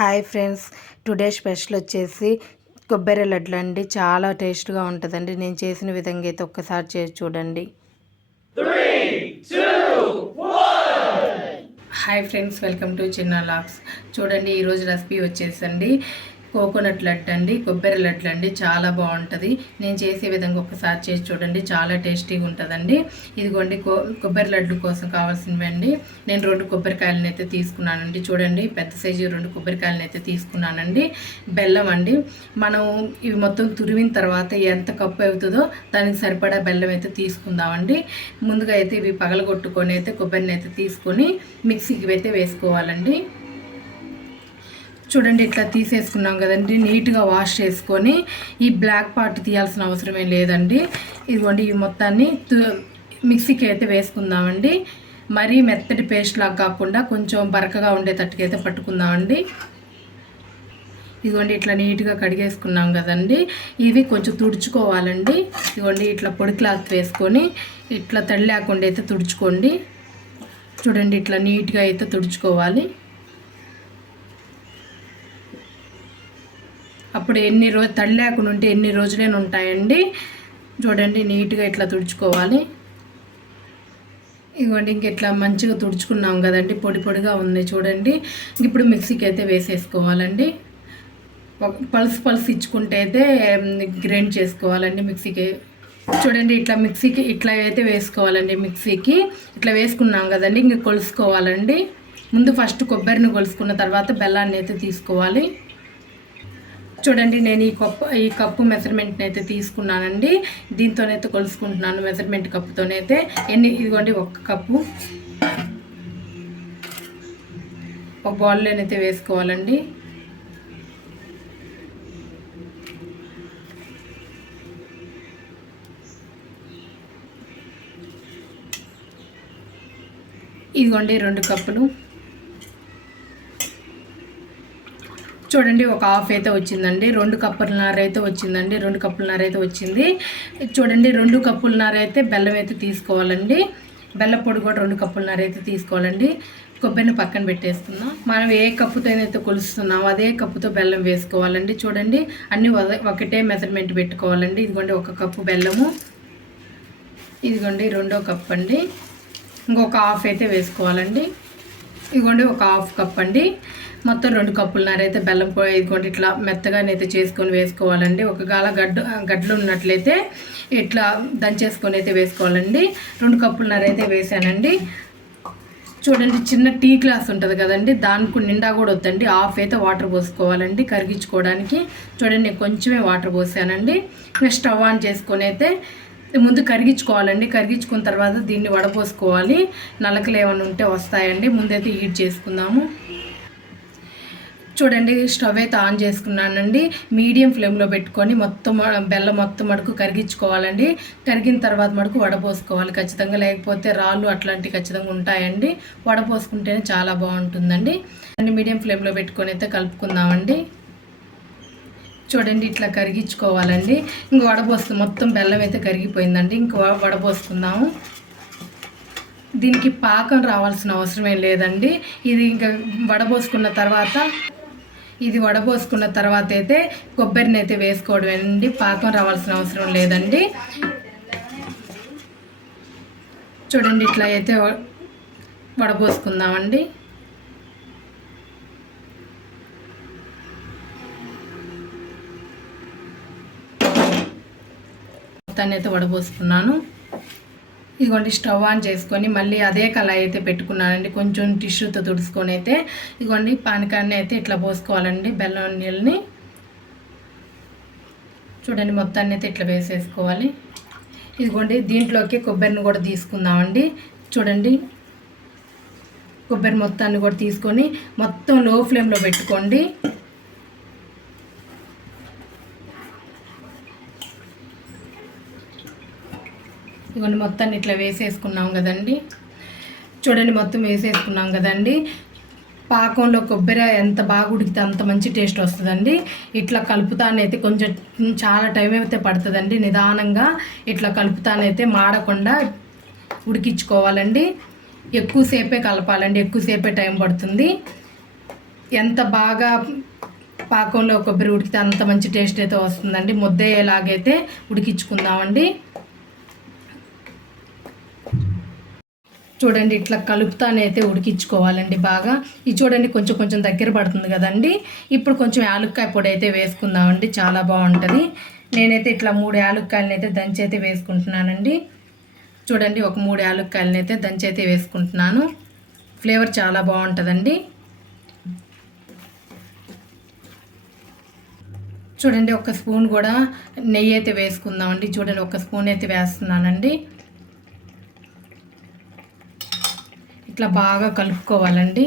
Hi friends. Today special వచ్చేసి కొబ్బరి లడ్లు అండి. చాలా టేస్ట్గా ఉంటుందండి. నేను చేసిన విధంగా అయితే ఒక్కసారి చేసి చూడండి. Hi friends. వెల్కమ్ టు చిన్న లాక్స్. చూడండి ఈరోజు రెసిపీ వచ్చేసండి కోకోనట్ లడ్డు అండి కొబ్బరి లడ్డు అండి చాలా బాగుంటుంది. నేను చేసే విధంగా ఒకసారి చేసి చూడండి చాలా టేస్టీగా ఉంటుందండి. ఇదిగోండి కో కొబ్బరి లడ్డు కోసం కావాల్సినవి అండి నేను రెండు కొబ్బరికాయలను అయితే తీసుకున్నానండి. చూడండి పెద్ద సైజు రెండు కొబ్బరికాయలను అయితే తీసుకున్నానండి. బెల్లం అండి. మనం ఇవి మొత్తం తురిమిన తర్వాత ఎంత కప్పు అవుతుందో దానికి సరిపడా బెల్లం అయితే తీసుకుందామండి. ముందుగా అయితే ఇవి పగలగొట్టుకొని అయితే కొబ్బరిని అయితే తీసుకొని మిక్సీకి అయితే వేసుకోవాలండి. చూడండి ఇట్లా తీసేసుకున్నాం కదండి. నీట్గా వాష్ చేసుకొని ఈ బ్లాక్ పార్ట్ తీయాల్సిన అవసరమే లేదండి. ఇదిగోండి ఈ మొత్తాన్ని మిక్సీకి అయితే వేసుకుందామండి. మరీ మెత్తటి పేస్ట్ లాగా కాకుండా కొంచెం బరకగా ఉండేటట్టుగా అయితే పట్టుకుందామండి. ఇదిగోండి ఇట్లా నీట్గా కడిగేసుకున్నాం కదండి. ఇవి కొంచెం తుడుచుకోవాలండి. ఇదిగోండి ఇట్లా పొడి క్లాత్ వేసుకొని ఇట్లా తడి లేకుండా అయితే తుడుచుకోండి. చూడండి ఇట్లా నీట్గా అయితే తుడుచుకోవాలి. అప్పుడు ఎన్ని రోజు తడి లేకుండా ఉంటే ఎన్ని రోజులైనా ఉంటాయండి. చూడండి నీట్గా ఇట్లా తుడుచుకోవాలి. ఇవ్వండి ఇంక ఇట్లా మంచిగా తుడుచుకున్నాం కదండి. పొడి పొడిగా ఉంది చూడండి. ఇప్పుడు మిక్సీకి అయితే వేసేసుకోవాలండి పల్స్ పల్స్ ఇచ్చుకుంటే అయితే గ్రైండ్ చేసుకోవాలండి మిక్సీకి. చూడండి ఇట్లా మిక్సీకి ఇట్లా అయితే వేసుకోవాలండి మిక్సీకి. ఇట్లా వేసుకున్నాం కదండి ఇంక కొలుసుకోవాలండి. ముందు ఫస్ట్ కొబ్బరిని కొలుసుకున్న తర్వాత బెల్లాన్ని అయితే తీసుకోవాలి. చూడండి నేను ఈ కప్పు ఈ కప్పు మెజర్మెంట్ని అయితే తీసుకున్నానండి. దీంతోనైతే కొలుసుకుంటున్నాను మెజర్మెంట్ కప్పుతోనైతే. ఎన్ని ఇదిగోండి ఒక కప్పు. ఒక బౌల్లోనైతే వేసుకోవాలండి. ఇదిగోండి రెండు కప్పులు. చూడండి ఒక హాఫ్ అయితే వచ్చిందండి. రెండు కప్పులన్నర అయితే వచ్చిందండి. రెండు కప్పులన్నర అయితే వచ్చింది. చూడండి రెండు కప్పులన్నర అయితే బెల్లం అయితే తీసుకోవాలండి. బెల్ల పొడి కూడా రెండు కప్పులన్నర అయితే తీసుకోవాలండి. కొబ్బరిని పక్కన పెట్టేస్తున్నాం. మనం ఏ కప్పుతో అయితే కొలుస్తున్నామో అదే కప్పుతో బెల్లం వేసుకోవాలండి. చూడండి అన్నీ ఒకటే మెజర్మెంట్ పెట్టుకోవాలండి. ఇదిగోండి ఒక కప్పు బెల్లము. ఇదిగోండి రెండో కప్ అండి ఇంకొక హాఫ్ అయితే వేసుకోవాలండి. ఇదిగోండి ఒక హాఫ్ కప్ అండి. మొత్తం రెండు కప్పులున్నర అయితే బెల్లం ఇదిగోండి ఇట్లా మెత్తగానైతే చేసుకొని వేసుకోవాలండి. ఒక గాల గడ్డ గడ్డలు ఉన్నట్లయితే ఇట్లా దంచేసుకొని అయితే వేసుకోవాలండి. రెండు కప్పులున్నర అయితే వేసానండి. చూడండి చిన్న టీ గ్లాస్ ఉంటుంది కదండి దానికి నిండా కూడా వద్దండి. హాఫ్ అయితే వాటర్ పోసుకోవాలండి కరిగించుకోవడానికి. చూడండి కొంచెమే వాటర్ పోసానండి. నెక్స్ట్ స్టవ్ ఆన్ చేసుకొని అయితే ముందు కరిగించుకోవాలండి. కరిగించుకున్న తర్వాత దీన్ని వడపోసుకోవాలి. నలకలు ఏమైనా ఉంటే వస్తాయండి. ముందైతే హీట్ చేసుకుందాము. చూడండి స్టవ్ అయితే ఆన్ చేసుకున్నానండి. మీడియం ఫ్లేమ్లో పెట్టుకొని మొత్తం బెల్లం మొత్తం మడుకు కరిగించుకోవాలండి. కరిగిన తర్వాత మడుకు వడపోసుకోవాలి ఖచ్చితంగా. లేకపోతే రాళ్ళు అట్లాంటివి ఖచ్చితంగా ఉంటాయండి. వడపోసుకుంటేనే చాలా బాగుంటుందండి. అన్ని మీడియం ఫ్లేమ్లో పెట్టుకొని అయితే కలుపుకుందామండి. చూడండి ఇట్లా కరిగించుకోవాలండి. ఇంక వడపోసు మొత్తం బెల్లం అయితే కరిగిపోయిందండి. ఇంక వడబోసుకుందాము దీనికి పాకం రావాల్సిన అవసరం లేదండి. ఇది ఇంకా వడబోసుకున్న తర్వాత ఇది వడబోసుకున్న తర్వాత అయితే కొబ్బరిని అయితే వేసుకోవడం పాకం రావాల్సిన అవసరం లేదండి. చూడండి ఇట్లా అయితే వడబోసుకుందామండి. మొత్తాన్ని అయితే వడబోసుకున్నాను. ఇదిగోండి స్టవ్ ఆన్ చేసుకొని మళ్ళీ అదే కళాయి అయితే పెట్టుకున్నానండి. కొంచెం టిష్యూతో తుడుచుకొని అయితే ఇదిగోండి పానకాన్ని అయితే ఇట్లా పోసుకోవాలండి బెల్లం నీళ్ళని. చూడండి మొత్తాన్ని అయితే ఇట్లా వేసేసుకోవాలి. ఇదిగోండి దీంట్లోకి కొబ్బరిని కూడా తీసుకుందామండి. చూడండి కొబ్బరి మొత్తాన్ని కూడా తీసుకొని మొత్తం లో ఫ్లేమ్లో పెట్టుకోండి. ఇవన్నీ మొత్తాన్ని ఇట్లా వేసేసుకున్నాం కదండి. చూడండి మొత్తం వేసేసుకున్నాం కదండి. పాకంలో కొబ్బరి ఎంత బాగా ఉడికితే అంత మంచి టేస్ట్ వస్తుందండి. ఇట్లా కలుపుతానైతే కొంచెం చాలా టైం అయితే పడుతుందండి. నిదానంగా ఇట్లా కలుపుతానైతే మాడకుండా ఉడికించుకోవాలండి. ఎక్కువసేపే కలపాలండి. ఎక్కువసేపే టైం పడుతుంది. ఎంత బాగా పాకంలో కొబ్బరి ఉడికితే అంత మంచి టేస్ట్ అయితే వస్తుందండి. ముద్ద ఎలాగైతే ఉడికించుకుందామండి. చూడండి ఇట్లా కలుపుతానైతే ఉడికించుకోవాలండి బాగా. ఇది చూడండి కొంచెం కొంచెం దగ్గర పడుతుంది కదండి. ఇప్పుడు కొంచెం యాలుక్కాయ పొడి అయితే వేసుకుందామండి చాలా బాగుంటుంది. నేనైతే ఇట్లా మూడు యాలుక్కాయలను అయితే దంచి అయితే వేసుకుంటున్నానండి. చూడండి ఒక మూడు యాలుక్కాయలను అయితే దంచి అయితే వేసుకుంటున్నాను. ఫ్లేవర్ చాలా బాగుంటుందండి. చూడండి ఒక స్పూన్ కూడా నెయ్యి అయితే వేసుకుందామండి. చూడండి ఒక స్పూన్ అయితే వేస్తున్నానండి. ఇట్లా బాగా కలుపుకోవాలండి.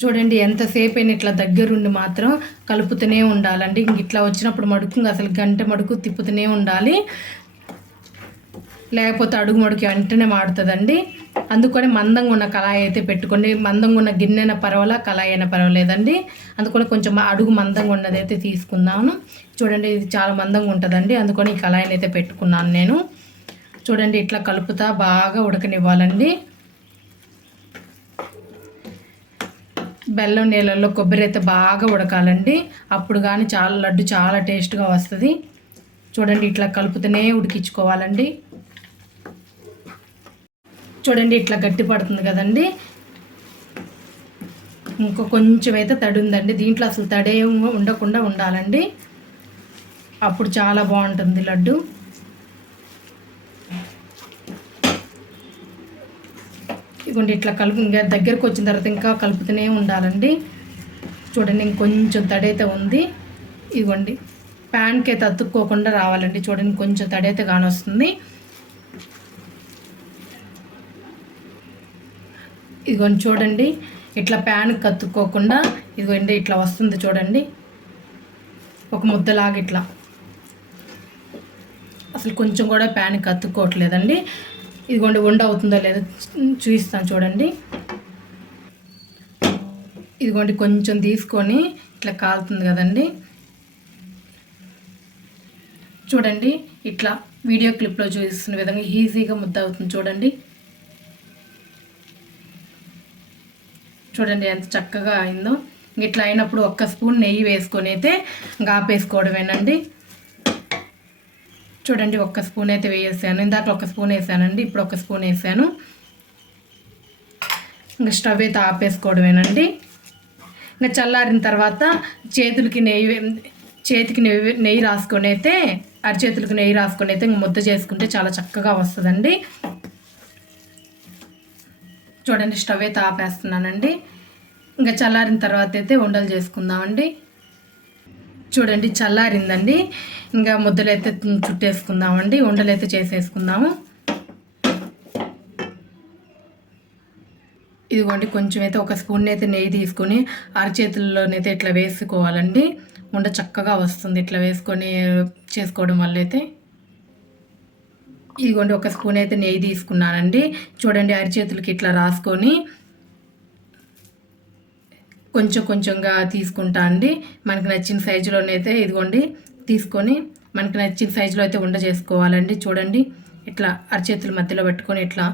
చూడండి ఎంతసేపు అయినా ఇట్లా దగ్గరుండి మాత్రం కలుపుతూనే ఉండాలండి. ఇంక ఇట్లా వచ్చినప్పుడు మడుకు అసలు గంట మడుకు తిప్పుతూనే ఉండాలి. లేకపోతే అడుగు మడుకు వెంటనే మాడుతుందండి అందుకని మందంగా ఉన్న కళాయి అయితే పెట్టుకోండి. మందంగా ఉన్న గిన్నెన పర్వాలా కళాయి అయినా పర్వాలేదండి. అందుకని కొంచెం అడుగు మందంగా ఉన్నది అయితే తీసుకుందాను చూడండి ఇది చాలా మందంగా ఉంటుందండి. అందుకని ఈ కళాయిని అయితే పెట్టుకున్నాను నేను. చూడండి ఇట్లా కలుపుతా బాగా ఉడకనివ్వాలండి. బెల్లం నీళ్ళల్లో కొబ్బరి అయితే బాగా ఉడకాలండి. అప్పుడు కానీ చాలా లడ్డు చాలా టేస్ట్గా వస్తుంది. చూడండి ఇట్లా కలుపుతూనే ఉడికించుకోవాలండి. చూడండి ఇట్లా గట్టి పడుతుంది కదండి. ఇంకో కొంచెం అయితే తడి ఉందండి. దీంట్లో అసలు తడే ఉండకుండా ఉండాలండి. అప్పుడు చాలా బాగుంటుంది లడ్డు. ఇదిగోండి ఇట్లా కలుపు ఇంకా దగ్గరకు వచ్చిన తర్వాత ఇంకా కలుపుతూనే ఉండాలండి. చూడండి ఇంకొంచెం తడైతే ఉంది. ఇదిగోండి ప్యాన్కి అయితే అతుక్కోకుండా రావాలండి. చూడండి కొంచెం తడైతే కానొస్తుంది ఇదిగోండి చూడండి ఇట్లా ప్యాన్ కత్తుక్కోకుండా ఇదిగోండి ఇట్లా వస్తుంది చూడండి. ఒక ముద్దలాగా ఇట్లా. అసలు కొంచెం కూడా ప్యాన్ కత్తుక్కోవట్లేదండి ఇదిగోండి ఉండ అవుతుందో లేదో చూపిస్తాను చూడండి. ఇదిగోండి కొంచెం తీసుకొని ఇట్లా కాలుతుంది కదండి. చూడండి ఇట్లా వీడియో క్లిప్లో చూపిస్తున్న విధంగా ఈజీగా ముద్ద అవుతుంది చూడండి. చూడండి ఎంత చక్కగా అయిందో. ఇట్లా అయినప్పుడు ఒక్క స్పూన్ నెయ్యి వేసుకొని అయితే ఆపేసుకోవడమేనండి. చూడండి ఒక్క స్పూన్ అయితే వేసాను ఇందాక ఒక స్పూన్ వేసానండి ఇప్పుడు ఒక స్పూన్ వేసాను. ఇంకా స్టవ్ అయితే ఆపేసుకోవడమేనండి. ఇంకా చల్లారిన తర్వాత చేతులకి నెయ్యి చేతికి నెయ్యి నెయ్యి రాసుకొని అయితే అరిచేతులకు నెయ్యి రాసుకొని అయితే ముద్ద చేసుకుంటే చాలా చక్కగా వస్తుందండి. చూడండి స్టవ్ అయితే ఆపేస్తున్నానండి. ఇంకా చల్లారిన తర్వాత అయితే ఉండలు చేసుకుందామండి. చూడండి చల్లారిందండి. ఇంకా ముద్దలు అయితే చుట్టేసుకుందామండి. ఉండలు అయితే చేసేసుకుందాము. ఇదిగోండి కొంచెం అయితే ఒక స్పూన్ అయితే నెయ్యి తీసుకొని అరచేతుల్లోనైతే ఇట్లా వేసుకోవాలండి. ఉండ చక్కగా వస్తుంది ఇట్లా వేసుకొని చేసుకోవడం వల్ల అయితే ఇదిగోండి ఒక స్పూన్ అయితే నెయ్యి తీసుకున్నానండి. చూడండి అరిచేతులకి ఇట్లా రాసుకొని కొంచెం కొంచెంగా తీసుకుంటా అండి. మనకి నచ్చిన సైజులోనైతే ఇదిగోండి తీసుకొని మనకి నచ్చిన సైజులో అయితే ఉండ చేసుకోవాలండి. చూడండి ఇట్లా అరచేతుల మధ్యలో పెట్టుకొని ఇట్లా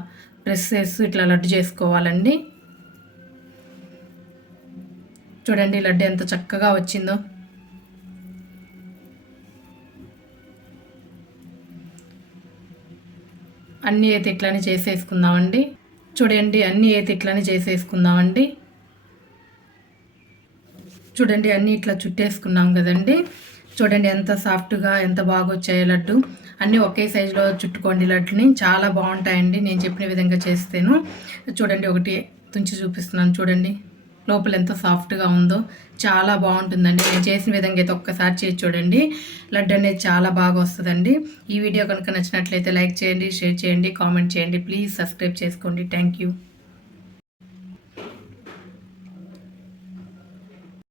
ప్రెస్ చేస్తూ ఇట్లా లడ్డు చేసుకోవాలండి. చూడండి లడ్డు ఎంత చక్కగా వచ్చిందో. అన్నీ అయితే ఇట్లానే చేసేసుకుందామండి. చూడండి అన్నీ అయితే ఇట్లానే చేసేసుకుందామండి. చూడండి అన్నీ ఇట్లా చుట్టేసుకున్నాం కదండి. చూడండి ఎంత సాఫ్ట్గా ఎంత బాగా వచ్చాయి లడ్డు. అన్నీ ఒకే సైజులో చుట్టుకోండి లడ్డుని. చాలా బాగుంటాయండి. నేను చెప్పిన విధంగా చేస్తేను. చూడండి ఒకటి తుంచి చూపిస్తున్నాను చూడండి. లోపల ఎంత సాఫ్ట్గా ఉందో. చాలా బాగుంటుందండి. నేను చేసిన విధంగా అయితే ఒక్కసారి చేసి చూడండి. లడ్డు అనేది చాలా బాగా వస్తుందండి. ఈ వీడియో కనుక నచ్చినట్లయితే లైక్ చేయండి షేర్ చేయండి కామెంట్ చేయండి. ప్లీజ్ సబ్స్క్రైబ్ చేసుకోండి. Thank you